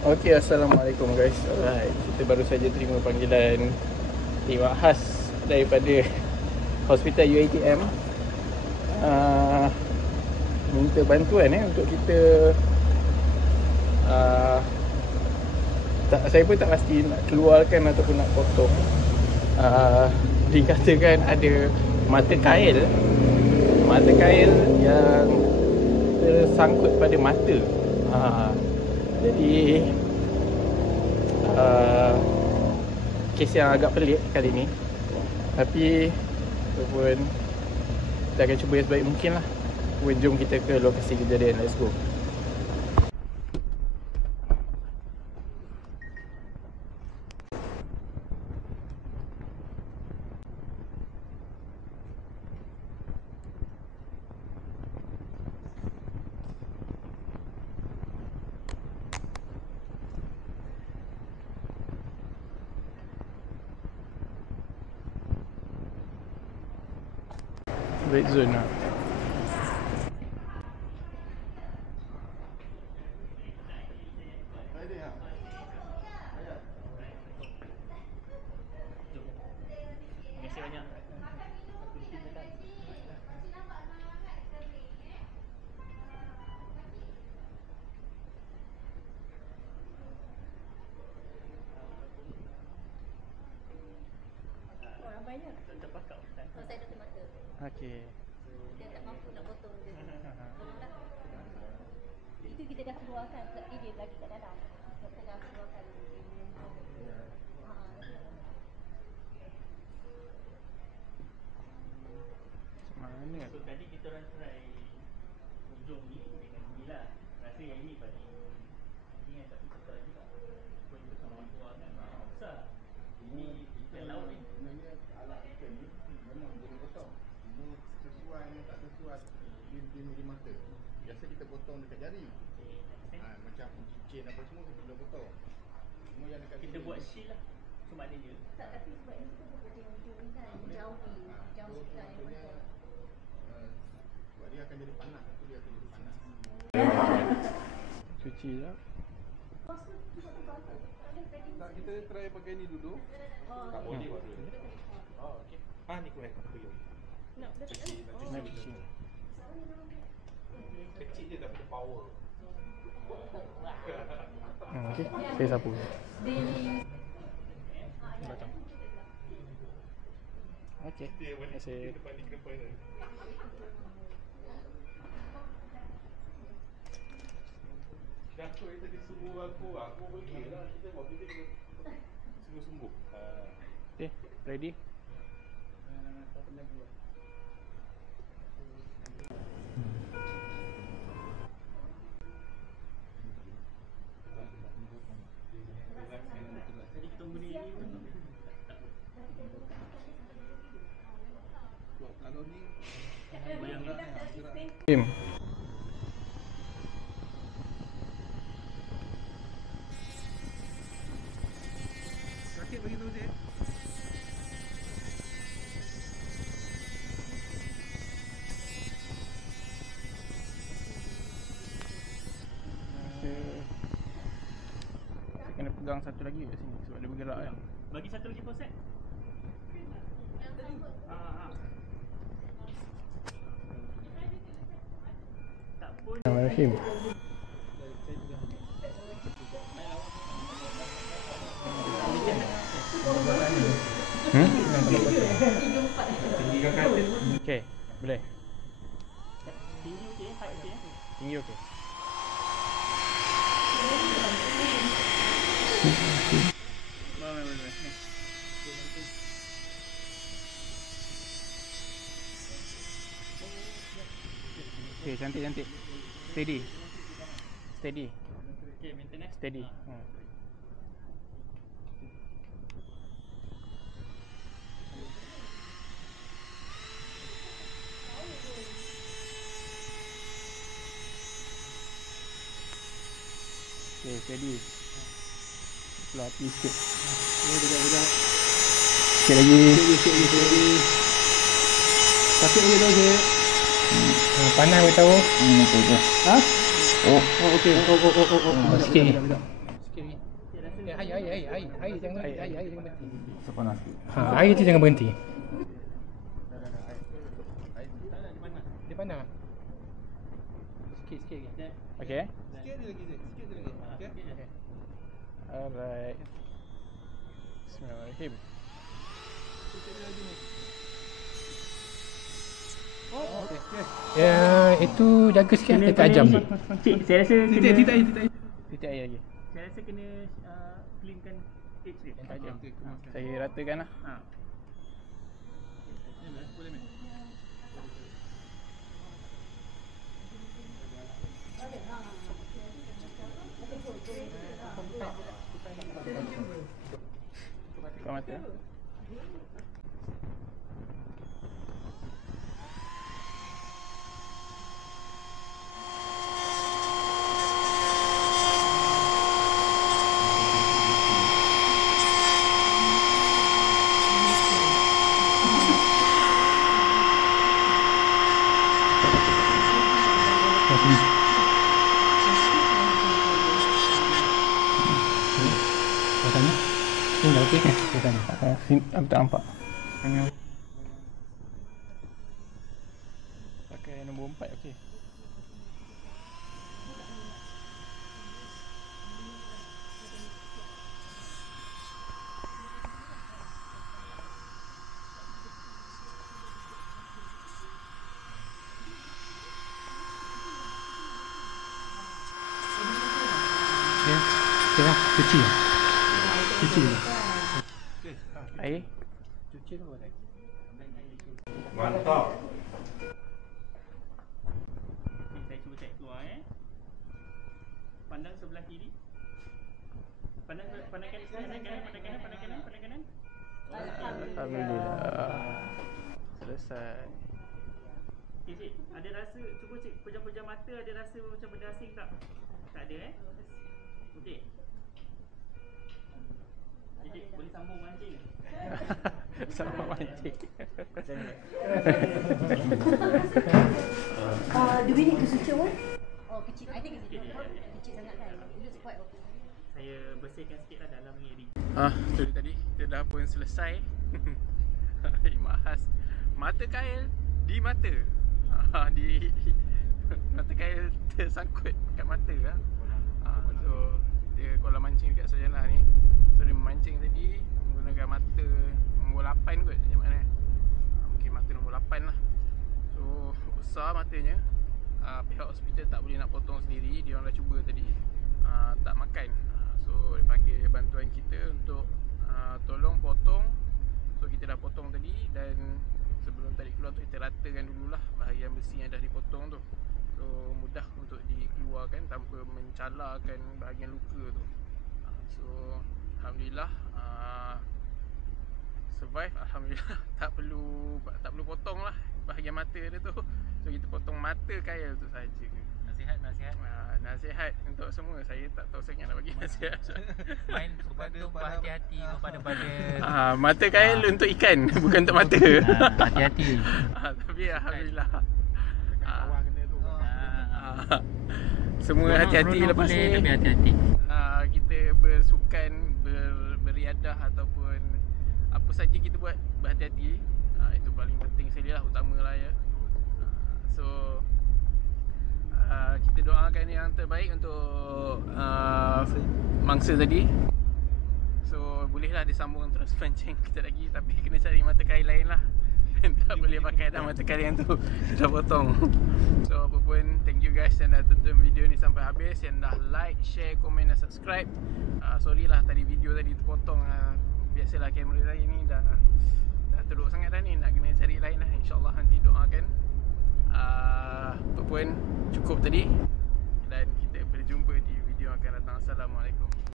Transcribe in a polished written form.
Okey, Assalamualaikum guys. Alright, kita baru saja terima panggilan tewak khas daripada Hospital UiTM. Minta bantuan untuk kita saya pun tak pasti nak keluarkan ataupun nak potong. Dikatakan ada mata kail yang tersangkut pada mata. Jadi kes yang agak pelik kali ni, tapi ataupun kita akan cuba yang sebaik mungkin lah. Jom kita ke lokasi kejadian. Let's go. Red zone lah. Banyak. Terpakau. Kalau saya doktor mata. Okey. Dia tak mampu nak potong dia. Itu kita dah keluarkan, tapi dia lagi kat dalam. Doktor dah keluarkan. Mana? So tadi kita orang try hujung ni dengan ni lah. Rasa yang ni paling ingat tapi besar juga. Pun kita sama keluarkan besar. Ini yang laut ni. Sebenarnya alat kita ni memang boleh potong. Ini sesuai ni tak sesuai di mata. Biasa kita potong dekat jari. Macam cincin apa semua kita boleh potong. Semua yang dekat Kita buat shield lah. So maknanya Tak, tapi sebab ini kita buat macam hujung ni kan. Jauh sekitar yang potong. Sebab dia akan jadi panas. Satu dia akan jadi panas. Cuci lah. Tak, kita try pakai ni dulu. Tak boleh warna. oh okey. Ni kuat. Nak Kecil, Nak cuci. kecil je tapi power. Okey, saya sapu. Belakang. Okey. Terima kasih. Depan ni kena ni. Datuk itu disuruh aku pergi lah. Kita buat kita sungguh-sungguh. Okey, ready? Tadi kita tunggu ni Kalau ni goyang tak? Tim. sakit bagi tu je. Saya kena pegang satu lagi kat sini sebab dia bergerak kan. Bagi satu lagi proses. Tak pun. Bismillahirrahmanirrahim. Okey, boleh. Tinggi okey, height okey. Tinggi okey. Okey, cantik. Steady. Okey, maintenance. Steady. Okey, steady. Pelan hati sikit. Sekejap. Sikit lagi. Sakit lagi tau sikit. Panas beritahu. Okey. Ha? Oh. Oh, okey. Oh. Sikit. Air jangan berhenti. Air jangan berhenti. Sepanas. Air tu jangan berhenti. Di mana? Sikit lagi. Okay. Sikit lagi. Okey. Alright. Bismillahirrahmanirrahim. Ya, itu jaga sikit dia tajam. Cik, saya rasa kena Titik air lagi. Saya rasa kena cleankan edge dia. Yang tajam tu. Saya ratakan lah. Ha. Buka mata. Katanya. Ini dah okey kan? Katanya. Sini aku tak nampak. Pakai nombor 4 okey. Okey lah, cuci. Cuci. Air. Cuci tu boleh. Mantap. Okay, saya cuba check keluar Pandang sebelah kiri. Pandang kanan. Alhamdulillah. Selesai. Okay, cik, ada rasa, cuba cek pejam-pejam mata, ada rasa macam benda asing tak? Tak ada Okey. Cik, boleh sambung mancing. Sama mancing. Do we need to switch on? Oh, kecil. I think it's kecil sangat kan. It looks quite okay. Saya bersihkan sikit lah dalam ni. Tu tadi kita dah pun selesai. Mahas mata kail di mata. Di mata kail tersangkut kat mata lah. So dia kolam mancing dekat Sarjanah ni. So dia memancing tadi menggunakan mata nombor 8 kot macam mana. Mungkin mata nombor 8 lah. So besar matanya. Pihak hospital tak boleh nak potong sendiri. Dia orang dah cuba tadi tak makan. So dia panggil bantuan kita untuk tolong potong. So kita dah potong tadi dan sebelum tadi keluar tu kita ratakan dululah bahagian besi yang dah dipotong tu. So mudah untuk dikeluarkan tanpa mencalarkan bahagian luka tu. So alhamdulillah survive, alhamdulillah. Tak perlu potong lah bahagian mata dia tu. So kita potong mata kail tu saja. Nasihat untuk semua. Saya tak tahu sangat nak bagi nasihat. Main bergantung berhati-hati kepada mata kail untuk ikan, bukan untuk mata. hati-hati. Tapi alhamdulillah. Semua hati-hati lepas ni. Tapi hati-hati. Kita bersukan, beriadah ataupun apa saja kita buat berhati-hati. Itu paling penting sekali lah, utama lah ya. So kita doakan yang terbaik untuk mangsa tadi. So bolehlah disambung terus pancing kita lagi, tapi kena cari mata kail lain lah. Tak boleh pakai dah mata kail yang tu dah potong. So apa pun, thank you guys yang dah tonton video ni sampai habis, yang dah like, share, komen dan subscribe. Sorry lah tadi video tadi terpotong. Biasalah kamera saya ni dah teruk sangat dah ni, nak kena cari lain lah. InsyaAllah nanti doakan. Apa pun cukup tadi, dan kita berjumpa di video akan datang. Assalamualaikum.